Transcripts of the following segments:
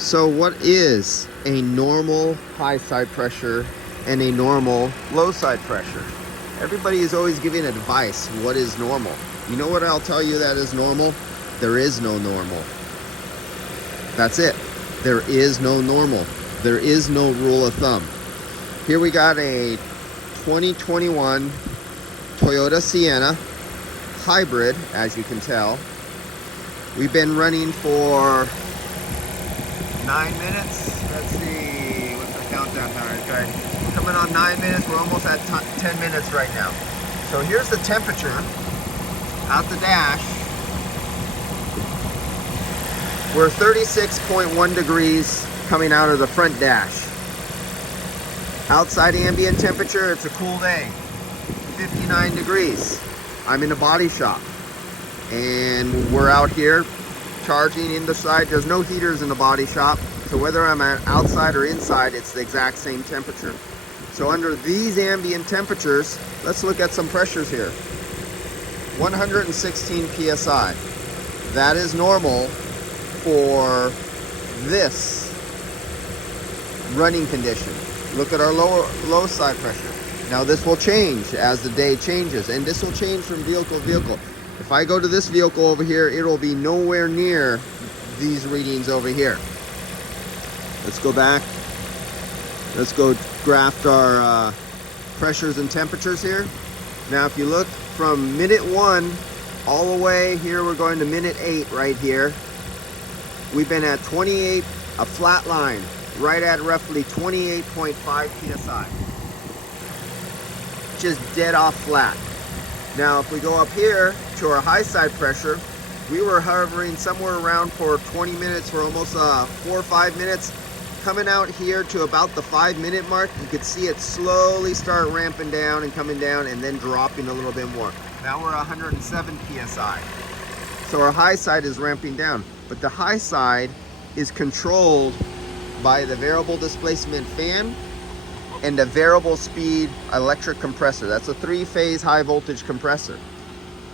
So what is a normal high side pressure and a normal low side pressure? Everybody is always giving advice. What is normal? You know what I'll tell you that is normal? There is no normal. That's it. There is no normal. There is no rule of thumb. Here we got a 2021 Toyota Sienna hybrid, as you can tell. We've been running for 9 minutes. Let's see, what's the countdown time? Okay, we're coming on 9 minutes. We're almost at 10 minutes right now. So here's the temperature out the dash. We're 36.1 degrees coming out of the front dash. Outside ambient temperature, it's a cool day, 59 degrees. I'm in a body shop and we're out here charging in the side. There's no heaters in the body shop, so whether I'm outside or inside, it's the exact same temperature. So under these ambient temperatures, let's look at some pressures here. 116 PSI. That is normal for this running condition. Look at our low side pressure. Now this will change as the day changes, and this will change from vehicle to vehicle. If I go to this vehicle over here, it will be nowhere near these readings over here. Let's go back. Let's go graph our pressures and temperatures here. Now if you look from minute 1 all the way here, we're going to minute 8 right here. We've been at 28, a flat line, right at roughly 28.5 PSI. Just dead off flat. Now if we go up here to our high side pressure, we were hovering somewhere around for 20 minutes, for almost 4 or 5 minutes. Coming out here to about the 5-minute mark, you could see it slowly start ramping down and coming down and then dropping a little bit more. Now we're 107 PSI. So our high side is ramping down, but the high side is controlled by the variable displacement fan and a variable speed electric compressor. That's a 3-phase high voltage compressor.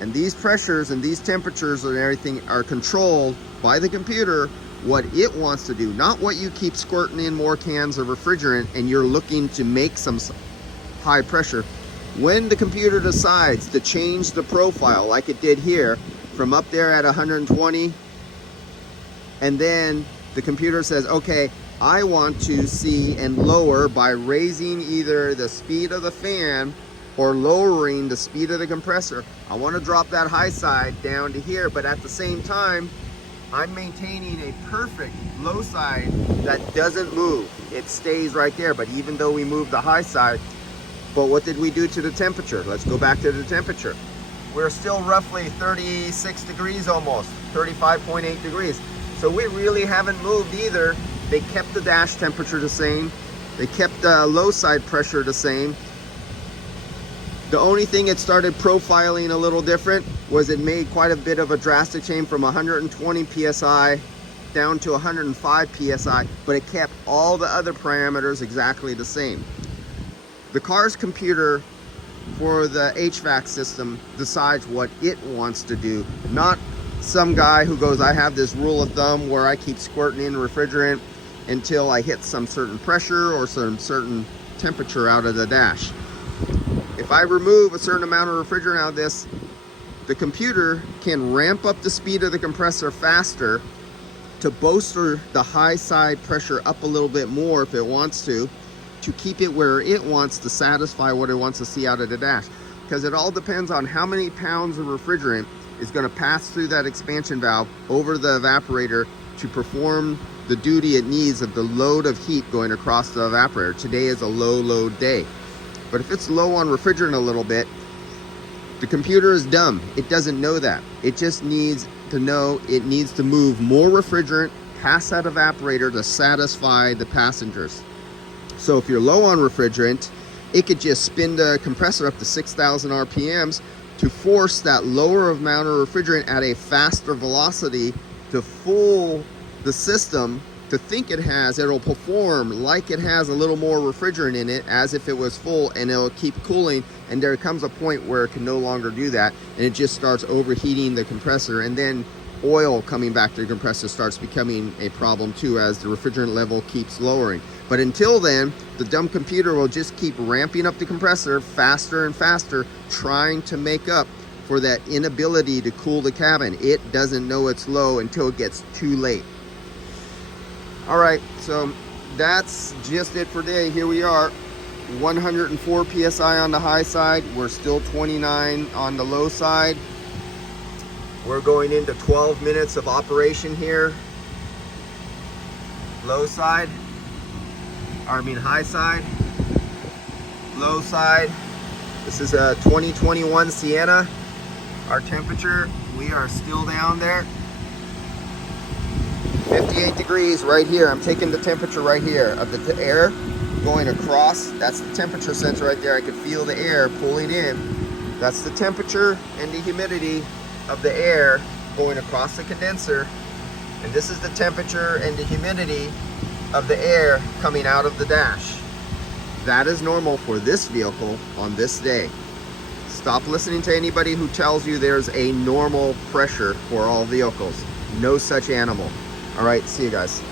And these pressures and these temperatures and everything are controlled by the computer, what it wants to do, not what you keep squirting in more cans of refrigerant and you're looking to make some high pressure. When the computer decides to change the profile, like it did here, from up there at 120, and then the computer says, okay, I want to see and lower by raising either the speed of the fan or lowering the speed of the compressor. I want to drop that high side down to here, but at the same time, I'm maintaining a perfect low side that doesn't move. It stays right there, but even though we move the high side, but what did we do to the temperature? Let's go back to the temperature. We're still roughly 36 degrees almost, 35.8 degrees. So we really haven't moved either. They kept the dash temperature the same. They kept the low side pressure the same. The only thing it started profiling a little different was it made quite a bit of a drastic change from 120 PSI down to 105 PSI, but it kept all the other parameters exactly the same. The car's computer for the HVAC system decides what it wants to do, not some guy who goes, I have this rule of thumb where I keep squirting in refrigerant until I hit some certain pressure or some certain temperature out of the dash. If I remove a certain amount of refrigerant out of this, the computer can ramp up the speed of the compressor faster to bolster the high side pressure up a little bit more if it wants to keep it where it wants to satisfy what it wants to see out of the dash. Because it all depends on how many pounds of refrigerant is going to pass through that expansion valve over the evaporator to perform the duty it needs of the load of heat going across the evaporator. Today is a low load day. But if it's low on refrigerant a little bit, the computer is dumb. It doesn't know that. It just needs to know it needs to move more refrigerant past that evaporator to satisfy the passengers. So if you're low on refrigerant, it could just spin the compressor up to 6,000 RPMs to force that lower amount of refrigerant at a faster velocity to fool the system to think it'll perform like it has a little more refrigerant in it as if it was full, and it'll keep cooling, and there comes a point where it can no longer do that and it just starts overheating the compressor, and then oil coming back to the compressor starts becoming a problem too, as the refrigerant level keeps lowering. But until then, the dumb computer will just keep ramping up the compressor faster and faster, trying to make up for that inability to cool the cabin. It doesn't know it's low until it gets too late. All right, so that's just it for today. Here we are, 104 PSI on the high side. We're still 29 on the low side. We're going into 12 minutes of operation here. Low side, high side, low side. This is a 2021 Sienna. Our temperature, we are still down there. 58 degrees right here. I'm taking the temperature right here of the air going across. That's the temperature sensor right there. I can feel the air pulling in. That's the temperature and the humidity of the air going across the condenser. And this is the temperature and the humidity of the air coming out of the dash. That is normal for this vehicle on this day. Stop listening to anybody who tells you there's a normal pressure for all vehicles. No such animal. All right, see you guys.